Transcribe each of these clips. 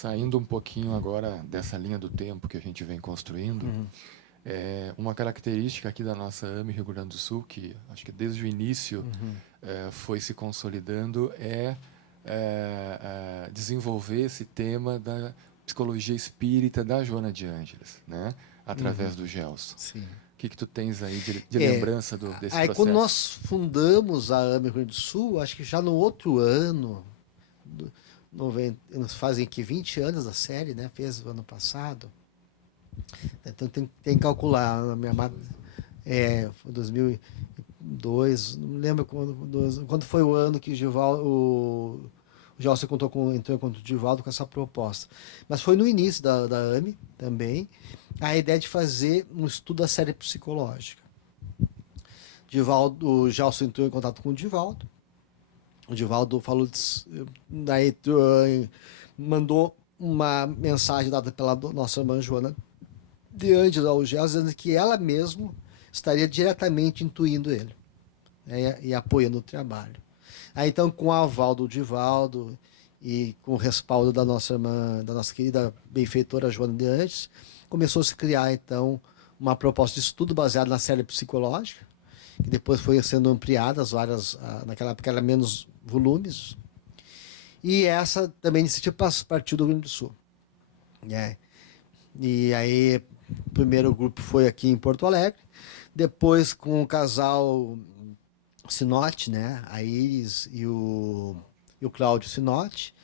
Saindo um pouquinho agora dessa linha do tempo que a gente vem construindo, uma característica aqui da nossa AME Rio Grande do Sul, que acho que desde o início foi se consolidando, desenvolver esse tema da psicologia espírita da Joana de Ângeles, né? Através do Gelson. Sim. O que tu tens aí de É, lembrança desse aí quando processo? nós fundamos a AME Rio Grande do Sul, acho que já no outro ano, 90, fazem aqui 20 anos da série, né? Fez o ano passado. Então tem que calcular. Foi 2002, não me lembro quando foi o ano que o Gelson entrou em contato com o Divaldo com essa proposta. Mas foi no início da AME também, a ideia de fazer um estudo da série psicológica. O Gelson entrou em contato com o Divaldo. O Divaldo falou, daí mandou uma mensagem dada pela nossa irmã Joana de Ângeles ao Gelson, dizendo que ela mesma estaria diretamente intuindo ele, né, e apoiando o trabalho. Aí então, com o aval do Divaldo e com o respaldo da nossa irmã, da nossa querida benfeitora Joana de Anjos, começou a se criar então uma proposta de estudo baseada na série psicológica, que depois foi sendo ampliada, naquela época era menos volumes. E essa também iniciativa partiu do Rio Grande do Sul. Né? E aí, o primeiro grupo foi aqui em Porto Alegre, depois com o casal Sinotti, né? A Iris e o Cláudio Sinotti.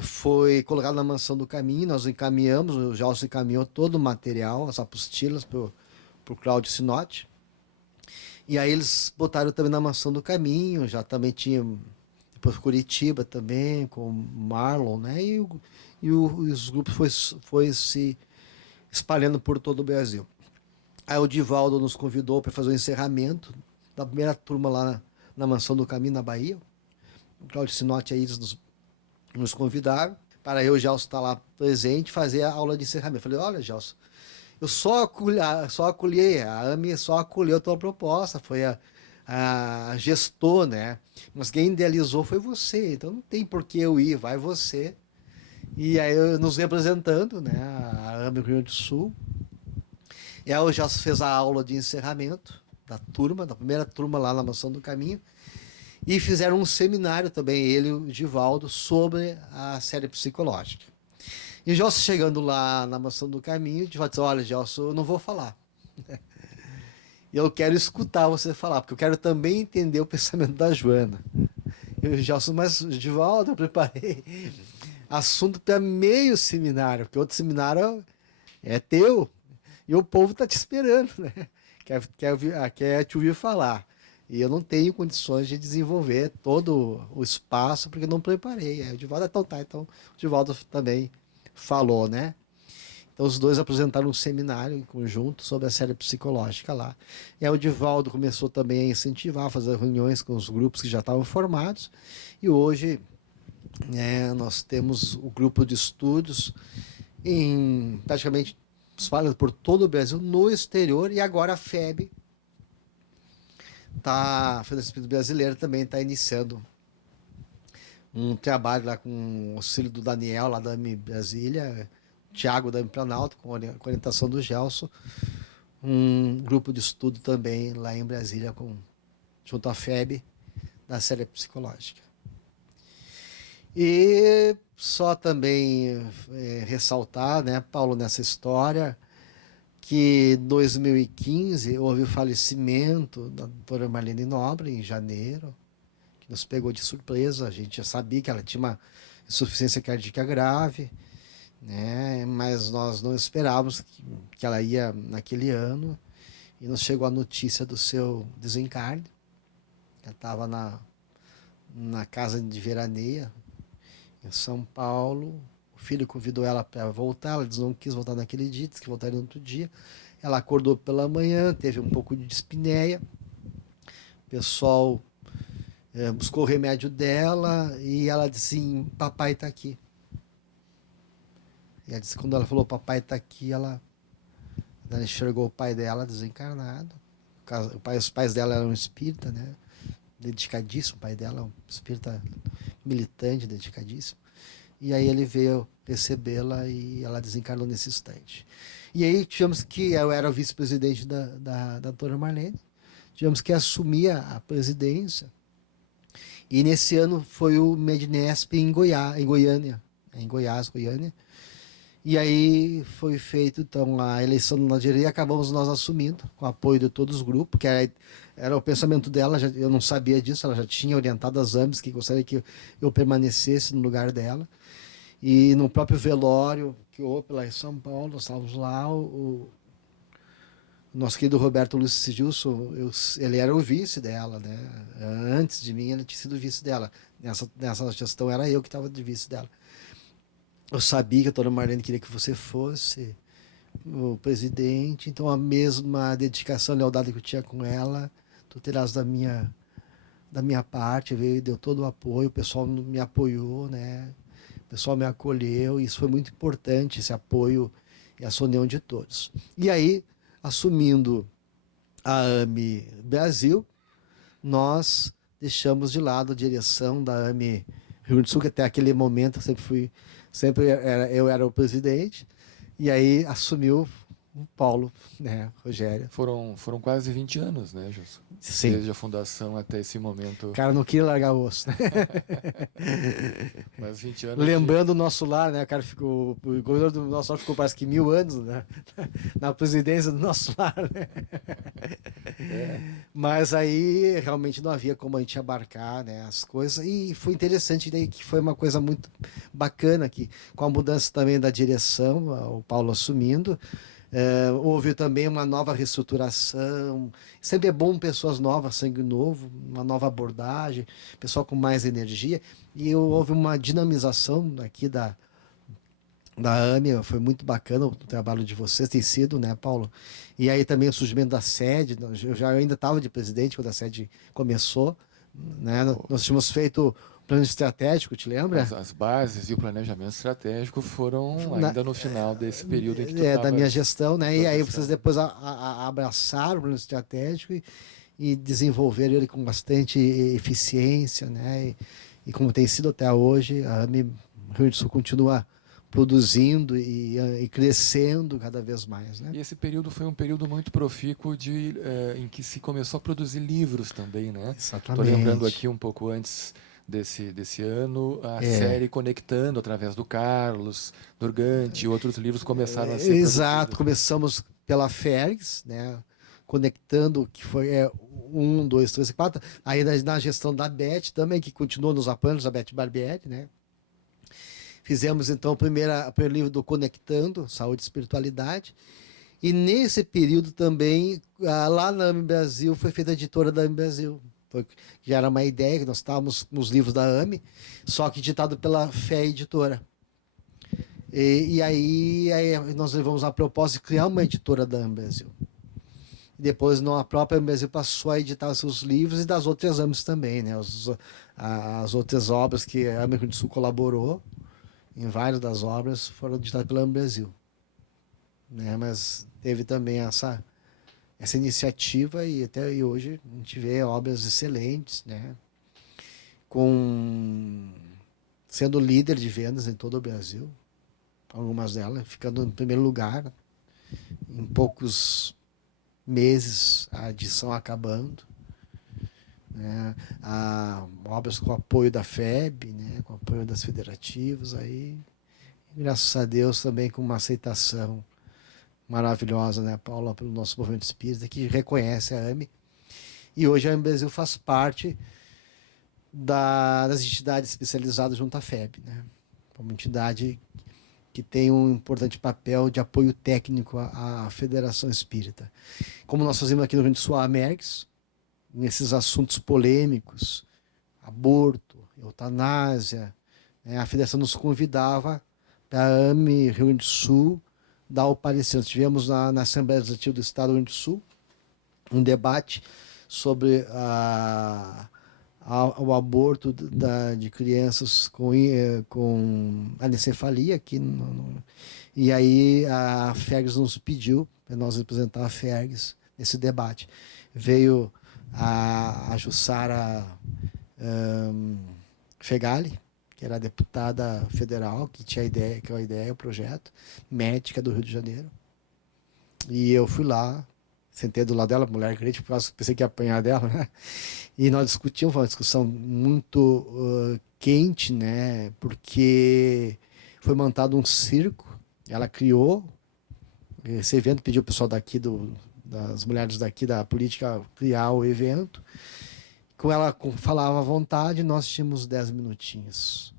Foi colocado na Mansão do Caminho, nós encaminhamos, o Gelson encaminhou todo o material, as apostilas para o Cláudio Sinotti. E aí eles botaram também na Mansão do Caminho, já também tinha depois Curitiba também, com o Marlon, né? Os grupos foi se espalhando por todo o Brasil. Aí o Divaldo nos convidou para fazer o encerramento da primeira turma lá na Mansão do Caminho, na Bahia. O Cláudio Sinotti aí nos convidaram para eu, Gelson, estar lá presente fazer a aula de encerramento. Eu falei, olha, Gelson, eu só acolhi, a AME só acolheu a tua proposta, foi a gestor, né? Mas quem idealizou foi você, então não tem por que eu ir, vai você. E aí nos representando, né? A AME Rio Grande do Sul. E aí o Gelson fez a aula de encerramento da turma, da primeira turma lá na Mansão do Caminho. E fizeram um seminário também, ele e o Divaldo, sobre a série psicológica. E o Gelson chegando lá na Mansão do Caminho, o Divaldo disse, olha, Gelson, eu não vou falar. Eu quero escutar você falar, porque eu quero também entender o pensamento da Joana. E o Gelson, mas Divaldo, eu preparei assunto para meio seminário, porque outro seminário é teu, e o povo está te esperando, né? Quer te ouvir falar. E eu não tenho condições de desenvolver todo o espaço, porque eu não preparei. Aí o Divaldo, então tá. Então o Divaldo também falou, né? Então os dois apresentaram um seminário em conjunto sobre a série psicológica lá. E aí o Divaldo começou também a incentivar, a fazer reuniões com os grupos que já estavam formados. E hoje nós temos o grupo de estudos em praticamente espalhado por todo o Brasil, no exterior, e agora a FEB, a Federação Espírita Brasileira, também está iniciando um trabalho lá com o auxílio do Daniel, lá da M Brasília, Tiago da M Planalto, com orientação do Gelson, um grupo de estudo também lá em Brasília, junto à FEB, da série psicológica. E só também ressaltar, né, Paulo, nessa história, que em 2015 houve o falecimento da doutora Marlene Nobre, em janeiro, que nos pegou de surpresa. A gente já sabia que ela tinha uma insuficiência cardíaca grave, né? Mas nós não esperávamos que ela ia naquele ano, e nos chegou a notícia do seu desencarne. Ela estava na casa de veraneia, em São Paulo. O filho convidou ela para voltar, ela não quis voltar naquele dia, disse que voltaria no outro dia. Ela acordou pela manhã, teve um pouco de dispneia. O pessoal buscou o remédio dela e ela disse assim, papai está aqui. E ela disse, quando ela falou papai está aqui, ela enxergou o pai dela desencarnado. Os pais dela eram espírita, né? Dedicadíssimo, o pai dela, um espírita militante, dedicadíssimo. e aí ele veio recebê-la e ela desencarnou nesse instante. E aí tivemos que, eu era o vice-presidente da doutora Marlene, tivemos que assumir a presidência, e nesse ano foi o Mednesp em Goiás, em Goiânia, em Goiás, Goiânia. E aí foi feito então a eleição na diretoria e acabamos nós assumindo, com o apoio de todos os grupos, que era o pensamento dela, eu não sabia disso, ela já tinha orientado as AMES que gostaria que eu permanecesse no lugar dela. E no próprio velório que houve lá em São Paulo, nós estávamos lá, o nosso querido Roberto Luiz Gilson, ele era o vice dela, né? Antes de mim, ele tinha sido vice dela. Nessa gestão era eu que estava de vice dela. Eu sabia que a dona Marlene queria que você fosse o presidente, então a mesma dedicação e lealdade que eu tinha com ela, tu terás da minha parte, veio, deu todo o apoio, o pessoal me apoiou, né? O pessoal me acolheu, e isso foi muito importante, esse apoio e essa união de todos. E aí, assumindo a AME Brasil, nós deixamos de lado a direção da AME Rio Grande do Sul, que até aquele momento eu era o presidente, e aí assumiu o Paulo, né, Rogério. Foram quase 20 anos, né, Gilson? Sim. Desde a fundação até esse momento. O cara não queria largar o osso, né? Mas 20 anos Lembrando o nosso lar, né? O cara ficou. O governador do nosso lar ficou quase que 1000 anos, né? Na presidência do nosso lar, né? Mas aí realmente não havia como a gente abarcar, né, as coisas. E foi interessante daí que foi uma coisa muito bacana que, com a mudança também da direção, o Paulo assumindo. Houve também uma nova reestruturação. Sempre é bom pessoas novas, sangue novo, uma nova abordagem, pessoal com mais energia. E houve uma dinamização aqui da AME, foi muito bacana o trabalho de vocês, tem sido, né, Paulo? E aí também o surgimento da sede, eu ainda estava de presidente quando a sede começou, né? Nós tínhamos feito plano estratégico, te lembra? As bases e o planejamento estratégico foram ainda no final desse período em que tu da minha estavas. gestão, né? E aí vocês depois abraçaram o plano estratégico e desenvolveram ele com bastante eficiência, né? E como tem sido até hoje, a AME Rio Grande do Sul continua produzindo e crescendo cada vez mais, né? E esse período foi um período muito profícuo em que se começou a produzir livros também, né? Estou lembrando aqui um pouco antes desse ano, a série Conectando, através do Carlos, Dorgante, e outros livros começaram a ser Exato, produzidos. começamos pela Fergs, né? Conectando, que foi 1, 2, 3 e 4. Aí na gestão da Beth também, que continuou nos apoios, a Beth Barbieri, né? Fizemos então o primeiro livro do Conectando, Saúde e Espiritualidade. E nesse período também, lá na AME Brasil, foi feita a editora da AME Brasil. Já era uma ideia que nós estávamos nos livros da AME, só que ditado pela Fé Editora. E aí nós levamos a proposta de criar uma editora da AME Brasil. E depois a própria AME Brasil passou a editar os seus livros e das outras AMEs também, né? As outras obras que a AME Rio Grande do Sul colaborou, em várias das obras, foram editadas pela AME Brasil. Né? Mas teve também essa iniciativa e até hoje a gente vê obras excelentes, né? Sendo líder de vendas em todo o Brasil, algumas delas ficando em primeiro lugar, em poucos meses a edição acabando, né? Obras com apoio da FEB, né? Com apoio das federativas, aí graças a Deus também com uma aceitação maravilhosa, né, Paula, pelo nosso movimento espírita, que reconhece a AME. E hoje a AME Brasil faz parte das entidades especializadas junto à FEB, né? Uma entidade que tem um importante papel de apoio técnico à Federação Espírita. Como nós fazemos aqui no Rio Grande do Sul, a AMERGS, nesses assuntos polêmicos, aborto, eutanásia, né, a Federação nos convidava para a AME Rio Grande do Sul dar o parecer. Nós tivemos na Assembleia Legislativa do Estado do Rio Grande do Sul um debate sobre o aborto de crianças com anencefalia aqui e aí a FERGS nos pediu para nós representar a FERGS nesse debate. Veio a Jussara Fegali, que que era a deputada federal, que tinha a ideia, que é a ideia, o projeto, médica do Rio de Janeiro. E eu fui lá, sentei do lado dela, mulher crente, por causa que pensei que ia apanhar dela, né? E nós discutimos, foi uma discussão muito quente, né? Porque foi montado um circo, ela criou, esse evento pediu o pessoal daqui, das mulheres daqui da política, criar o evento. Com ela falava à vontade, nós tínhamos 10 minutinhos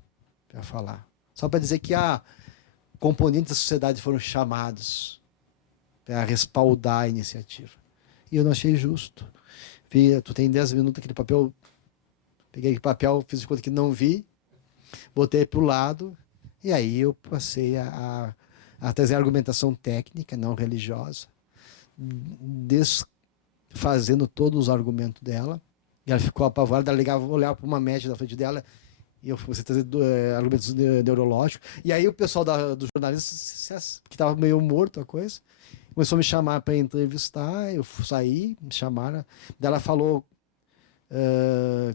para falar. Só para dizer que componentes da sociedade foram chamados para respaldar a iniciativa. E eu não achei justo. Tu tem 10 minutos, aquele papel. Peguei aquele papel, fiz de conta que não vi, botei para o lado, e aí eu passei a trazer a argumentação técnica, não religiosa, desfazendo todos os argumentos dela. E ela ficou apavorada, ela olhava para uma média da frente dela, e eu comecei a trazer argumentos neurológicos. E aí o pessoal do jornalista, que estava meio morto a coisa, começou a me chamar para entrevistar, eu saí, me chamaram. Daí ela falou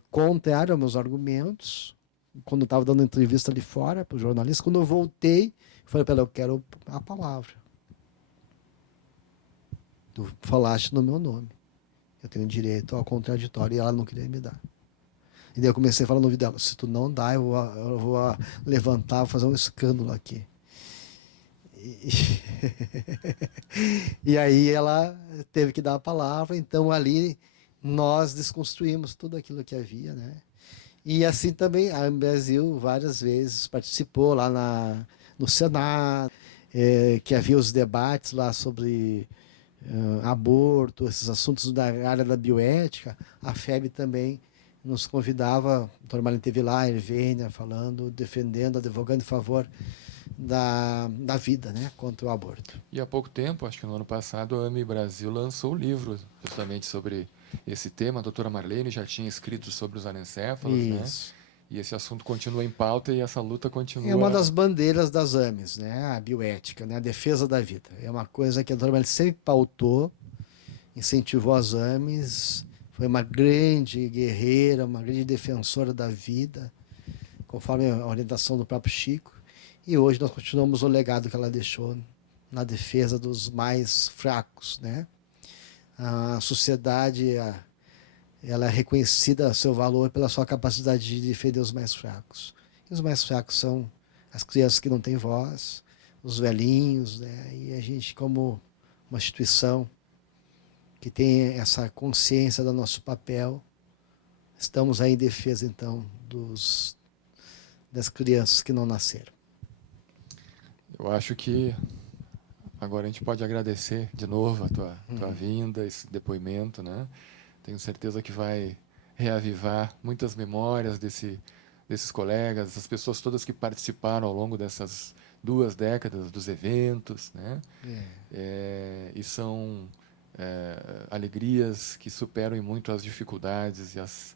contrário aos meus argumentos, quando eu estava dando entrevista ali fora para o jornalista. Quando eu voltei, eu falei para ela, eu quero a palavra. Tu falaste no meu nome. Eu tenho direito ao contraditório, e ela não queria me dar. E daí eu comecei a falar no ouvido dela, se tu não dá, eu vou levantar, vou fazer um escândalo aqui. E aí ela teve que dar a palavra, então ali nós desconstruímos tudo aquilo que havia, né? E assim também a Brasil várias vezes participou lá no Senado, que havia os debates lá sobre aborto, esses assuntos da área da bioética. A FEB também nos convidava, o Dr. Marlene teve lá, a Ervênia falando, defendendo, advogando em favor da vida, né, contra o aborto. E há pouco tempo, acho que no ano passado, a AME Brasil lançou um livro justamente sobre esse tema. A doutora Marlene já tinha escrito sobre os anencéfalos, Isso. né? E esse assunto continua em pauta e essa luta continua. É uma das bandeiras das AMEs, né? A bioética, né? A defesa da vida. É uma coisa que a doutora Marlene sempre pautou, incentivou as AMEs, foi uma grande guerreira, uma grande defensora da vida, conforme a orientação do próprio Chico. E hoje nós continuamos o legado que ela deixou na defesa dos mais fracos, né? A sociedade, ela é reconhecida seu valor pela sua capacidade de defender os mais fracos. E os mais fracos são as crianças que não têm voz, os velhinhos, né? E a gente, como uma instituição que tem essa consciência do nosso papel, estamos aí em defesa, então, das crianças que não nasceram. Eu acho que agora a gente pode agradecer de novo a tua vinda, esse depoimento, né? Tenho certeza que vai reavivar muitas memórias desses colegas, dessas pessoas todas que participaram ao longo dessas 2 décadas dos eventos, né? E são alegrias que superam em muito as dificuldades e as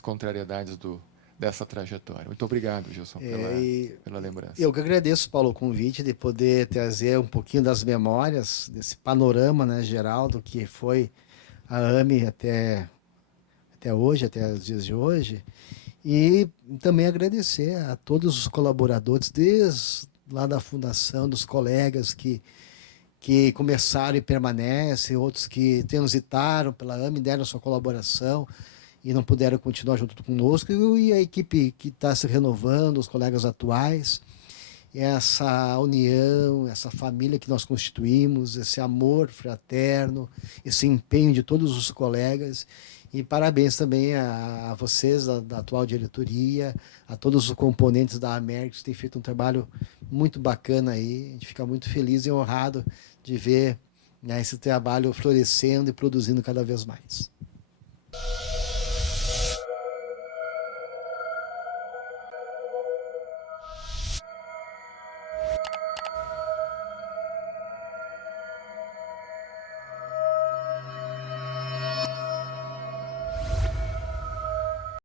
contrariedades dessa trajetória. Muito obrigado, Gilson, pela lembrança. Eu que agradeço, Paulo, o convite de poder trazer um pouquinho das memórias, desse panorama, né, geral do que foi a AME até hoje, até os dias de hoje. E também agradecer a todos os colaboradores, desde lá da fundação, dos colegas que começaram e permanecem, outros que transitaram pela AME, deram sua colaboração e não puderam continuar junto conosco, e a equipe que está se renovando, os colegas atuais, essa união, essa família que nós constituímos, esse amor fraterno, esse empenho de todos os colegas. E parabéns também a vocês, da atual diretoria, a todos os componentes da América, que têm feito um trabalho muito bacana aí. A gente fica muito feliz e honrado de ver, né, esse trabalho florescendo e produzindo cada vez mais.